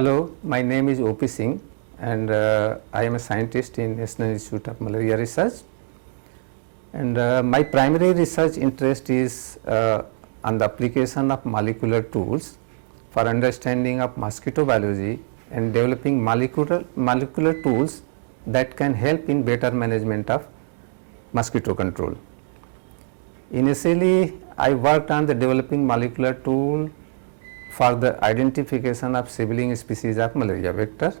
Hello, my name is O.P. Singh and I am a scientist in National Institute of Malaria Research, and my primary research interest is on the application of molecular tools for understanding of mosquito biology and developing molecular tools that can help in better management of mosquito control. Initially, I worked on the developing molecular tool for the identification of sibling species of malaria vector,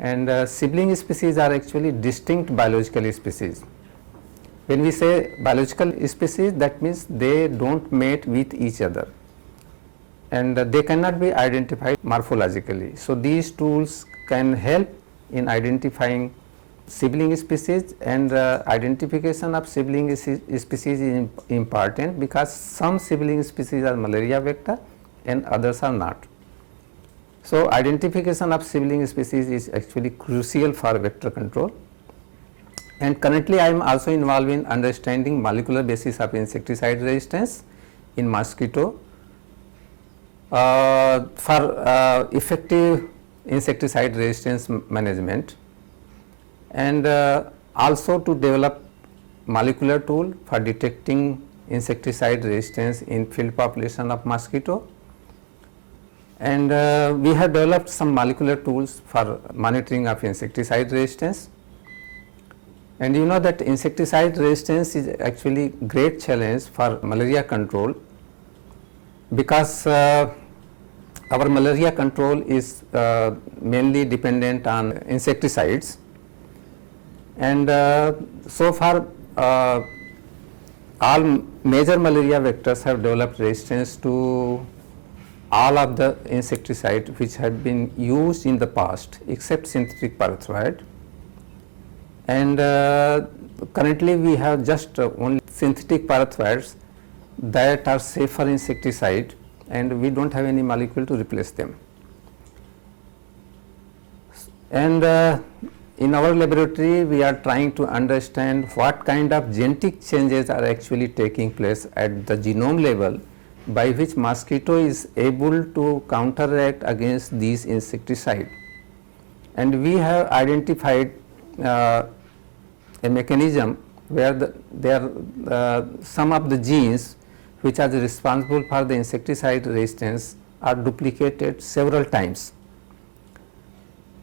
and sibling species are actually distinct biological species. When we say biological species, that means they do not mate with each other and they cannot be identified morphologically. So, these tools can help in identifying sibling species, and identification of sibling species is important because some sibling species are malaria vector and others are not. So, identification of sibling species is actually crucial for vector control, and currently I am also involved in understanding molecular basis of insecticide resistance in mosquito for effective insecticide resistance management, and also to develop molecular tool for detecting insecticide resistance in field population of mosquito. And we have developed some molecular tools for monitoring of insecticide resistance. And you know that insecticide resistance is actually great challenge for malaria control, because our malaria control is mainly dependent on insecticides, and so far all major malaria vectors have developed resistance to all of the insecticides which have been used in the past except synthetic pyrethroid, and currently we have just only synthetic pyrethroids that are safer insecticide, and we do not have any molecule to replace them. And in our laboratory we are trying to understand what kind of genetic changes are actually taking place at the genome level, by which mosquito is able to counteract against these insecticide. And we have identified a mechanism where some of the genes which are responsible for the insecticide resistance are duplicated several times,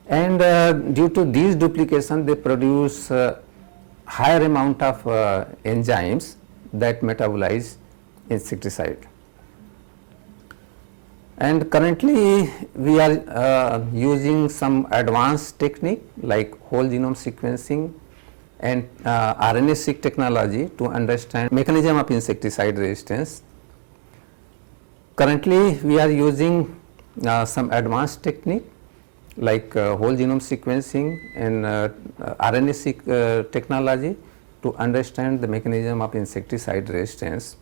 and due to these duplication they produce higher amount of enzymes that metabolize insecticide. And currently we are using some advanced technique like whole genome sequencing and RNA-seq technology to understand mechanism of insecticide resistance. Currently we are using some advanced technique like whole genome sequencing and RNA-seq technology to understand the mechanism of insecticide resistance.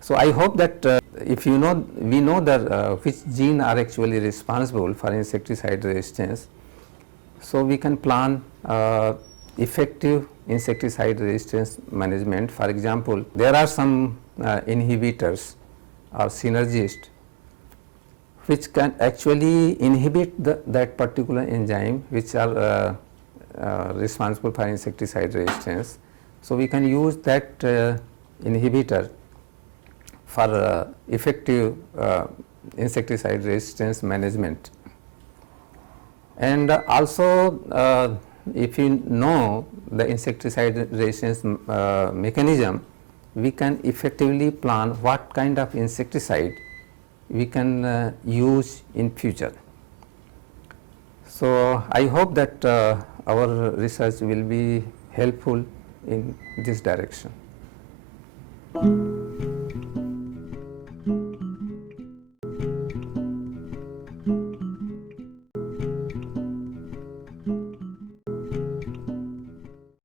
So, I hope that if we know that which gene are actually responsible for insecticide resistance, so we can plan effective insecticide resistance management. For example, there are some inhibitors or synergists which can actually inhibit that particular enzyme which are responsible for insecticide resistance. So, we can use that inhibitor for effective insecticide resistance management. And also if you know the insecticide resistance mechanism, we can effectively plan what kind of insecticide we can use in future. So, I hope that our research will be helpful in this direction.